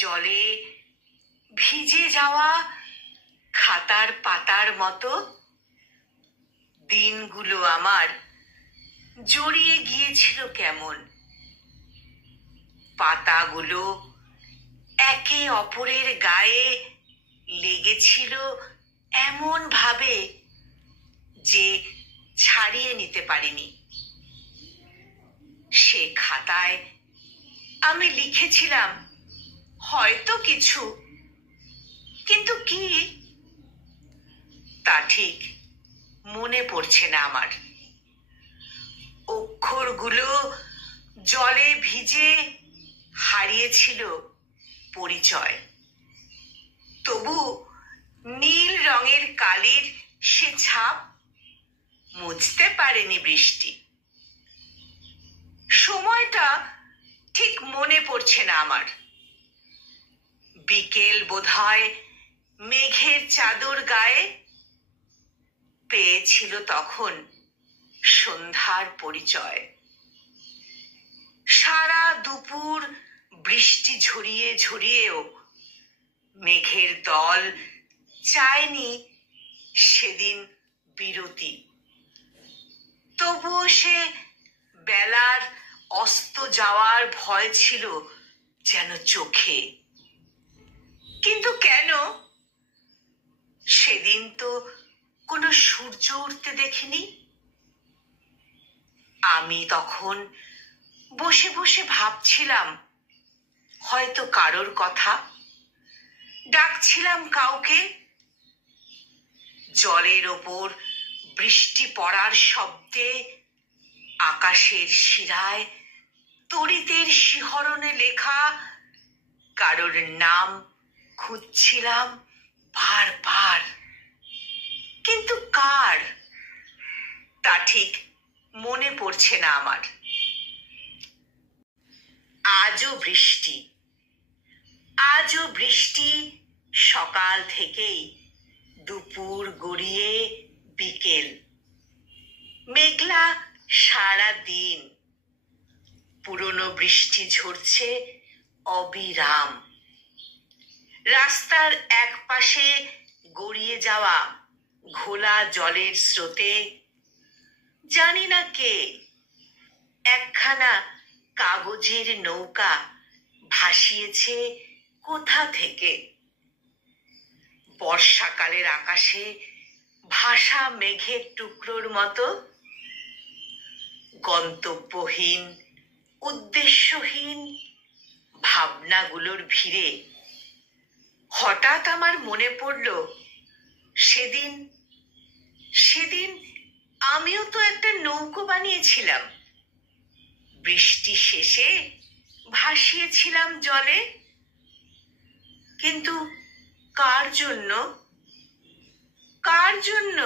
জলে ভিজে যাওয়া খাতার পাতার মতো দিনগুলো আমার জড়িয়ে গিয়েছিল কেমন। পাতাগুলো একে অপরের গায়ে লেগেছিল এমন ভাবে যে ছাড়িয়ে নিতে পারিনি। সে খাতায় আমি লিখেছিলাম হয়তো কিছু, কিন্তু কি তা ঠিক মনে পড়ছে না আমার। অক্ষরগুলো জলে ভিজে হারিয়েছিল পরিচয়, তবু নীল রঙের কালির সে ছাপ মুছতে পারেনি বৃষ্টি। সময়টা ঠিক মনে পড়ছে না আমার। বিকেল বোধহয় মেঘের চাদর গায়ে পেয়েছিল তখন সন্ধ্যার পরিচয়। সারা দুপুর বৃষ্টি ঝরিয়ে ঝরিয়েও মেঘের দল চায়নি সেদিন বিরতি। তবুও সে বেলার অস্ত যাওয়ার ভয় ছিল যেন চোখে। কিন্তু কেন? সেদিন তো কোনো সূর্য উঠতে দেখিনি। আমি তখন বসে বসে ভাবছিলাম হয়তো কারোর কথা, ডাকছিলাম কাউকে। জলের ওপর বৃষ্টি পড়ার শব্দে আকাশের শিরায় তড়িতের শিহরণে লেখা কারোর নাম খুঁজছিলাম বারবার, কিন্তু কার তা ঠিক মনে পড়ছে না আমার। আজও বৃষ্টি, আজও বৃষ্টি, সকাল থেকেই দুপুর গড়িয়ে বিকেল। মেঘলা সারা দিন, পুরনো বৃষ্টি ঝরছে অবিরাম। রাস্তার এক পাশে গড়িয়ে যাওয়া ঘোলা জলের স্রোতে জানি না কে একখানা কাগজের নৌকা ভাসিয়েছে কোথা থেকে। বর্ষাকালের আকাশে ভাসা মেঘের টুকরোর মতো গন্তব্যহীন উদ্দেশ্যহীন ভাবনাগুলোর ভিড়ে হঠাৎ আমার মনে পড়ল সেদিন সেদিন আমিও তো একটা নৌকো বানিয়েছিলাম। বৃষ্টি শেষে ভাসিয়েছিলাম জলে, কিন্তু কার জন্য, কার জন্য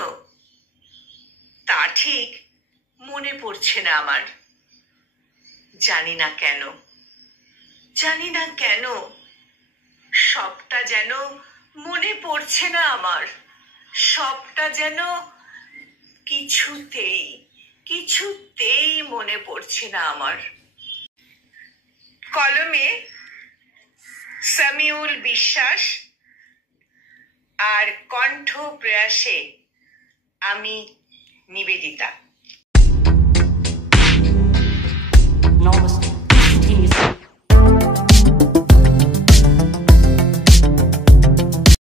তা ঠিক মনে পড়ছে না আমার। জানি না কেন, জানি না কেন সবটা যেন মনে পড়ছে না আমার। সবটা যেন কিছুতেই কিছুতেই মনে পড়ছে না আমার। কলমে সামিউল বিশ্বাস আর কণ্ঠ প্রয়াসে আমি নিবেদিতা।